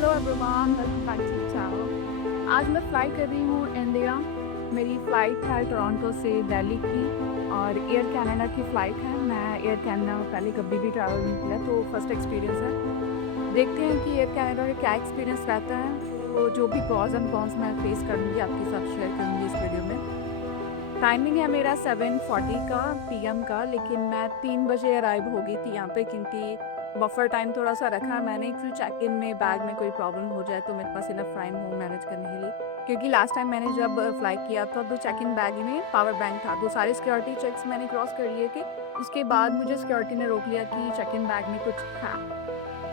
Hello everyone, welcome back to channel. आज मैं fly कर रही हूँ इंडिया। मेरी फ़्लाइट है टोरंटो से दिल्ली की और एयर कनाडा की फ़्लाइट है। मैं एयर कनाडा पहले कभी भी ट्रैवल नहीं किया, तो फर्स्ट एक्सपीरियंस है। देखते हैं कि एयर कनाडा का क्या एक्सपीरियंस रहता है। तो जो भी प्रॉज एंड कॉन्स मैं फेस करूँगी आपके साथ शेयर करूँगी इस वीडियो में। टाइमिंग है मेरा 7:40 का पीएम का, लेकिन मैं 3 बजे अराइव हो गई थी यहाँ पे, क्योंकि बफर टाइम थोड़ा सा रखा है मैंने, फिर चेक इन में बैग में कोई प्रॉब्लम हो जाए तो मेरे पास इनफ टाइम हो मैनेज करने के लिए। क्योंकि लास्ट टाइम मैंने जब फ्लाई किया था तो चेक इन बैग में पावर बैंक था, तो सारे सिक्योरिटी चेक्स मैंने क्रॉस कर लिए थे। उसके बाद मुझे सिक्योरिटी ने रोक लिया कि चेक इन बैग में कुछ था,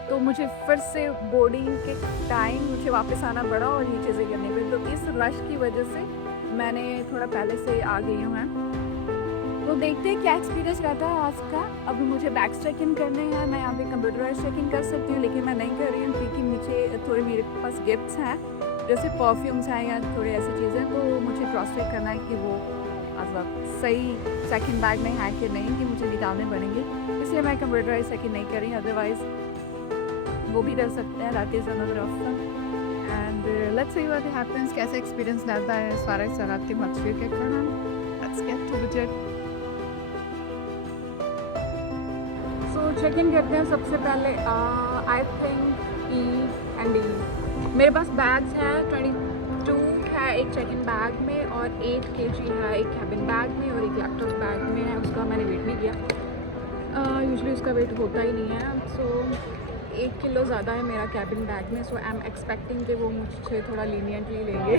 तो मुझे फिर से बोर्डिंग के टाइम मुझे वापस आना पड़ा और ये चीज़ें करनी पड़ी। तो इस रश की वजह से मैंने थोड़ा पहले से आ गई हूँ मैं। तो देखते हैं क्या एक्सपीरियंस रहता है आज का। अभी मुझे बैग्स चेक इन करने हैं। मैं यहाँ पे कंप्यूटराइज चेक इन कर सकती हूँ, लेकिन मैं नहीं कर रही हूँ क्योंकि मुझे थोड़े मेरे पास गिफ्ट्स हैं, जैसे परफ्यूम्स हैं या थोड़ी ऐसी चीज़ें, तो मुझे क्रॉस चेक करना है कि वो मतलब सही चेक इन बैग में है कि नहीं, कि मुझे निकालने पड़ेंगे। इसलिए मैं कंप्यूटराइज चेक इन नहीं कर रही, अदरवाइज़ वो भी कर सकते हैं। That is another option and let's see what happens. कैसा एक्सपीरियंस रहता है इस बार चलाती मछली के करना। Let's get to the jet. So check in करते हैं सबसे पहले। I think E and D मेरे पास बैग्स हैं 22 है एक चेक इन बैग में, और 8 kg है एक कैबिन बैग में, और एक लैपटॉप बैग में है। उसका मैंने वेट नहीं किया, यूजुअली उसका वेट होता ही नहीं है। सो 1 किलो ज़्यादा है मेरा कैबिन बैग में, सो आई एम एक्सपेक्टिंग कि वो मुझसे थोड़ा लीनियंटली लेंगे।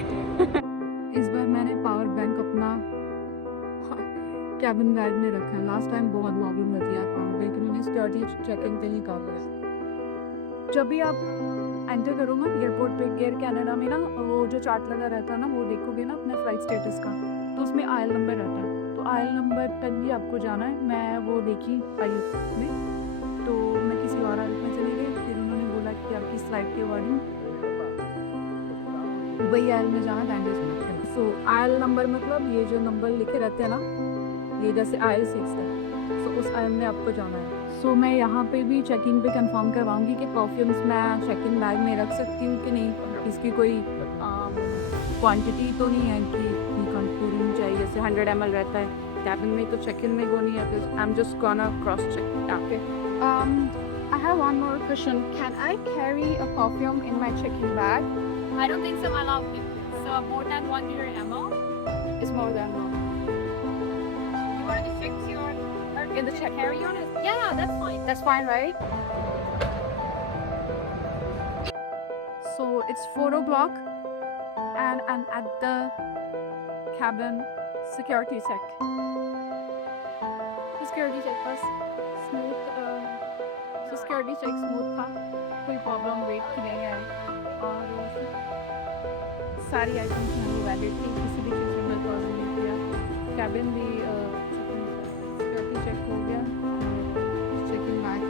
इस बार मैंने पावर बैंक अपना कैबिन बैग में रखा है। लास्ट टाइम बहुत प्रॉब्लम होती है पावर बैंक, उन्होंने सिक्योरिटी चेकिंग पे निकाल दिया। जब भी आप एंटर करो ना एयरपोर्ट पे एयर कनाडा में ना, वो जो चार्ट लगा रहता है ना, वो देखोगे ना अपने फ्लाइट स्टेटस का, तो उसमें आयल नंबर रहता है। तो आयल नंबर तक भी आपको जाना है। मैं वो देखी पाई में, तो मैं किसी और आयल में चली गई। फिर उन्होंने बोला कि आपकी फ्लाइट के अकॉर्डिंग वही आयल में जाना दैट। सो आयल नंबर मतलब ये जो नंबर लिखे रहते हैं ना, ये जैसे आयल 6 है, सो उस आयल में आपको जाना है। सो मैं यहाँ पे भी चेक इन पे कंफर्म करवाऊंगी कि परफ्यूम्स मैं चेक इन बैग में रख सकती हूँ कि नहीं, इसकी कोई क्वांटिटी तो नहीं है कि कंट्रोलिंग चाहिए। जैसे 100 ml रहता है कैबिन में, तो चेक इन में वो नहीं है। I am just gonna cross check. Okay, I have one more question. Can I carry a perfume in my check-in bag? I don't think so, my love. So more than 100 ml. It's more than one. You want to fix your In the check carry on? Yeah, that's fine. That's fine, right? So it's 4 o'clock and I'm at the cabin security check. Security check was smooth. Security check smooth था, कोई problem wait की नहीं है, और सारी items मेरी valid थी, किसी भी चीज़ में मैं कॉज नहीं किया। कैबिन भी सिक्योरिटी चेक हो गया, चेकिंग बैग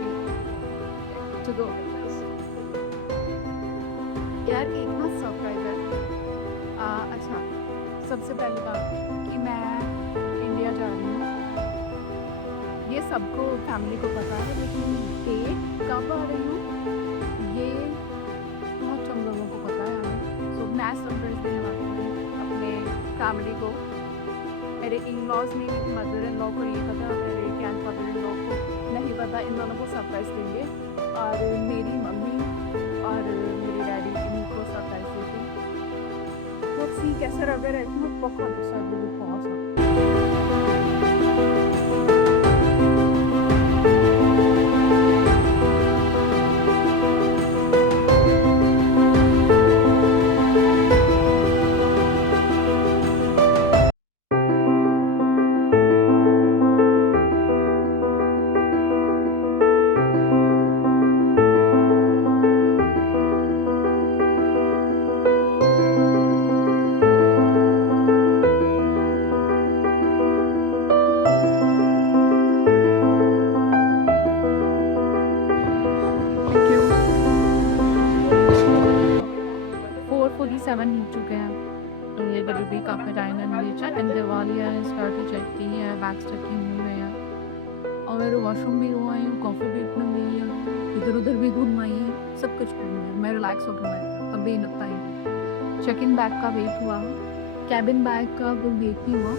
टू गो। यार एक ना सरप्राइज है। अच्छा, सबसे पहली बात कि मैं इंडिया जा रही हूँ, ये सबको फैमिली को पता है, लेकिन डेट कब आ रही हूँ ये बहुत कम लोगों को पता है हमें। सो मैं सरप्राइज देने वाली हूँ अपने फैमिली को। मेरे इन लॉज में मेरी मदर इन लॉ को ये पता, मेरे ग्रैंड फादर इन लॉ को नहीं पता। इन दोनों को सरप्राइज देंगे, और मेरी मम्मी और मेरे डैडी इनको सरप्राइज देती। तो सी कैसे रह रहे थे, मैं बहुत गुस्सा बहुत। Thank you. 4:47 हो चुके हैं। तो ये डिलीवरी काफ़ी टाइम नीचे एंड दिवाली है, सिक्योरिटी चेक की है, बैग्स चेक की हुई है, और मेरे वॉशरूम भी हुआ है, कॉफ़ी भी इतना हुई है, इधर उधर भी घूम आई है। सब कुछ कर लिया, मैं रिलैक्स हो गया, मैं अभी लगता है चेक इन बैग का वेट हुआ, कैबिन बैग का वो वेट नहीं हुआ,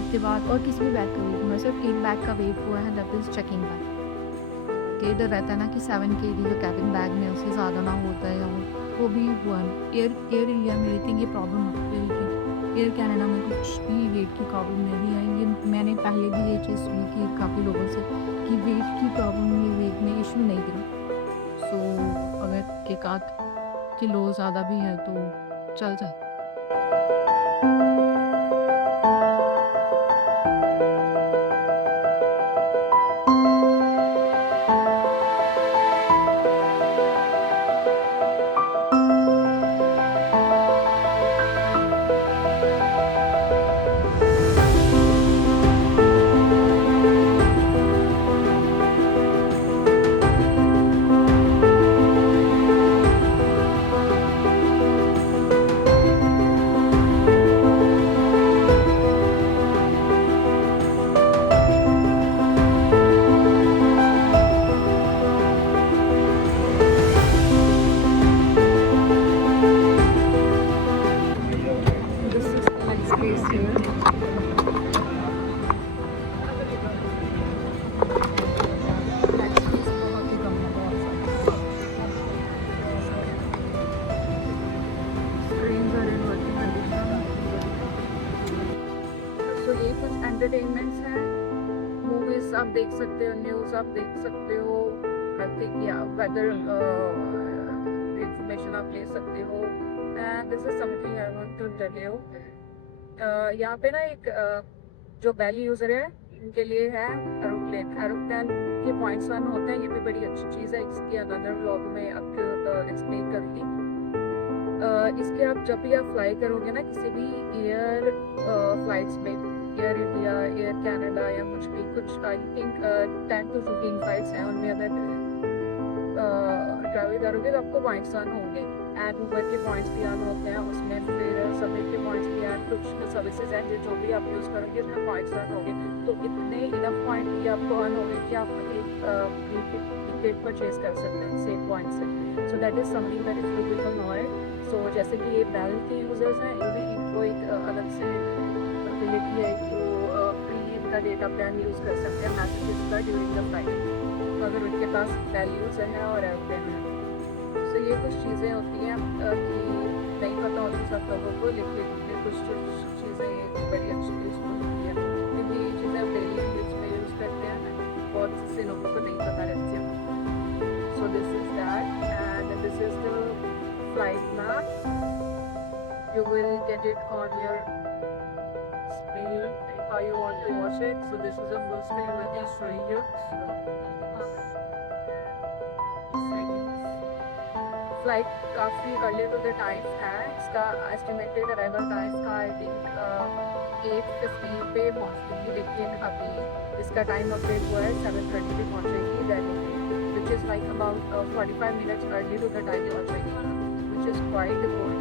उसके बाद और किसी भी बैग का वेट हुआ, सिर्फ एक बैग का वेट हुआ है, दैट इज़ चेकिंग बैग। कि डर रहता है ना कि 7 kg जो कैबिन बैग में उससे ज़्यादा ना होता है, या वो भी हुआ नहीं। एयर इंडिया में आई थिंक ये प्रॉब्लम होती है, लेकिन एयर कनाडा में कुछ भी वेट की प्रॉब्लम नहीं आई। ये मैंने पहले भी ये चीज़ सुनी कि काफ़ी लोगों से कि वेट की प्रॉब्लम, ये वेट में इशू नहीं गिरा। सो अगर एक आध किलो ज़्यादा भी है तो चल जाए। This is the leg space here. Leg space बहुत ही कम है, बहुत सारा। Screens are in working condition. So ये कुछ entertainments हैं, movies आप देख सकते हो, news आप देख सकते हो, nothing या weather information आप ले सकते हो। And this is something I want to tell you. यहाँ पे ना एक जो बैली यूज़र है उनके लिए है एरोप्लेन। एरोप्लेन के पॉइंट्स वन होते हैं, ये भी बड़ी अच्छी चीज़ है। इसकी अनदर व्लॉग में आपको एक्सप्लेन करूँगी। इसके आप जब भी आप फ्लाई करोगे ना किसी भी एयर फ्लाइट्स में, एयर इंडिया, एयर कनाडा या कुछ आई थिंक 10 to 15 फ्लाइट्स हैं, उनमें अगर ट्रैवल करोगे तो आपको पॉइंट्स ऑन होंगे। एंड ऊबर के पॉइंट्स भी ऑन होते हैं उसमें, फिर सबमिट के पॉइंट्स भी हैं, कुछ सर्विसेज हैं जो भी आप यूज़ करोगे उसमें पॉइंट्स ऑन होंगे। तो इतने इनफ पॉइंट भी आपको ऑन होंगे कि आप एक टिकट परचेज कर सकते हैं सेम पॉइंट से। So that is something that is people know it. So जैसे कि ये बेल के यूज़र्स हैं, इनको एक अलग से फैसिलिटी है कि वो फ्री का डेटा प्लान यूज़ कर सकते हैं मैसेजेस का ड्यूरिंग द फ्लाइट, अगर उनके पास वैल्यूज़ है और एयरप्लेन है। सो ये कुछ चीज़ें होती हैं कि नहीं पता होती सब लोगों को, लेकिन ये कुछ चीज़ें बड़ी अच्छी यूज़फुल होती है, क्योंकि ये चीज़ें हम डेली यूज़ में यूज़ करते हैं, बहुत से लोगों को नहीं पता रहती है। So this is that and this is the flight map. You will get it on your screen how you want to watch it. So this is the full screen that is showing you. Flight काफ़ी early to the time है, इसका estimated arrival time का I think 8:50 पे पहुँचेगी, लेकिन अभी इसका time update हुआ है 7:30 पे पहुँचेगी दिल्ली, which is like about 45 minutes early to the time पहुँचेगी, विच इज़ क्वाइट गुड।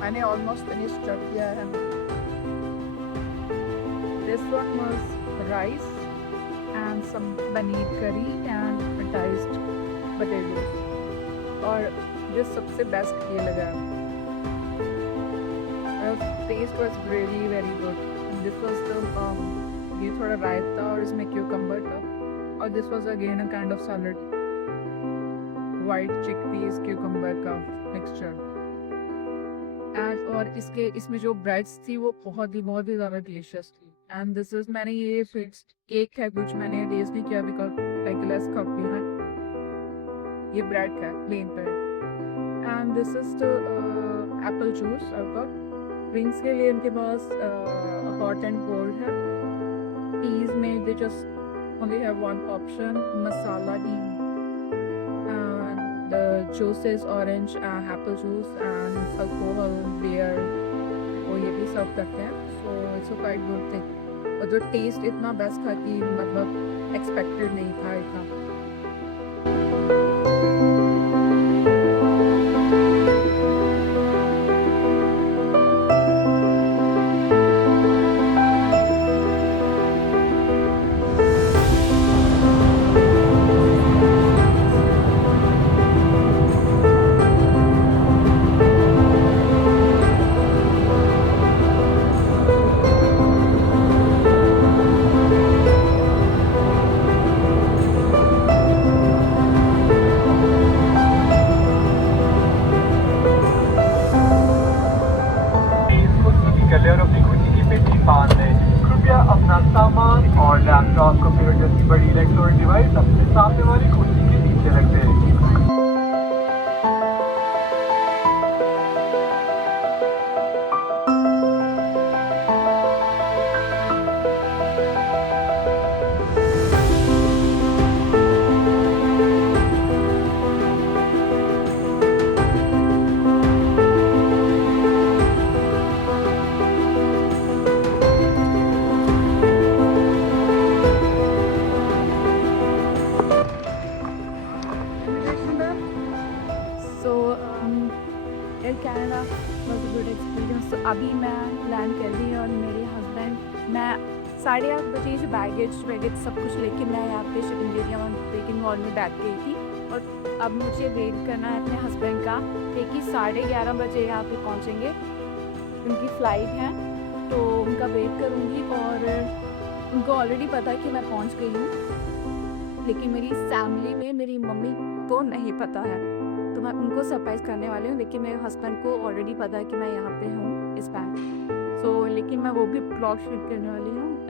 मैंने ऑलमोस्ट फिनिश कर दिया है। This one was rice and some paneer curry and फ्राइज्ड potatoes, और जो सबसे बेस्ट ये लगा, taste was really very good. This was the ये थोड़ा रायता और इसमें क्यूकम्बर था, और this was again a kind of salad, white chickpeas cucumber का मिक्सचर। एंड और इसमें जो ब्रेड्स थी वो बहुत ही ज़्यादा डिलीशियस थी। एंड दिस इज, मैंने ये फिक्स केक है कुछ मैंने टेस्ट नहीं किया बिकॉज रेगुलर कॉफी है, ये ब्रेड का plain bread. And this is the Apple juice I got. Drinks के लिए उनके पास हॉट एंड कोल्ड है। टीज में they just only have one option, masala T. The juices orange, apple juice and alcohol beer, वो ये भी सर्व करते हैं। So it's a quite good thing, और जो टेस्ट इतना बेस्ट था कि मतलब एक्सपेक्टेड नहीं था इतना। Canada was a good experience. तो अभी मैं लैंड कर रही हूँ और मेरे हस्बैंड, मैं 8:30 बजे जो बैगेज वैगेज सब कुछ लेके मैं यहाँ पे शिपिंग एरिया में वेटिंग हॉल में बैठ गई थी और अब मुझे वेट करना है अपने हस्बैंड का, क्योंकि 11:30 बजे यहाँ पे पहुँचेंगे, उनकी फ़्लाइट है, तो उनका वेट करूँगी। और उनको ऑलरेडी पता है कि मैं पहुँच गई हूँ, लेकिन मेरी फैमिली में मेरी मम्मी को नहीं पता है, तो मैं उनको सरप्राइज़ करने वाली हूँ। लेकिन मेरे हस्बैंड को ऑलरेडी पता है कि मैं यहाँ पे हूँ इस टाइम, सो लेकिन मैं वो भी ब्लॉग शूट करने वाली हूँ।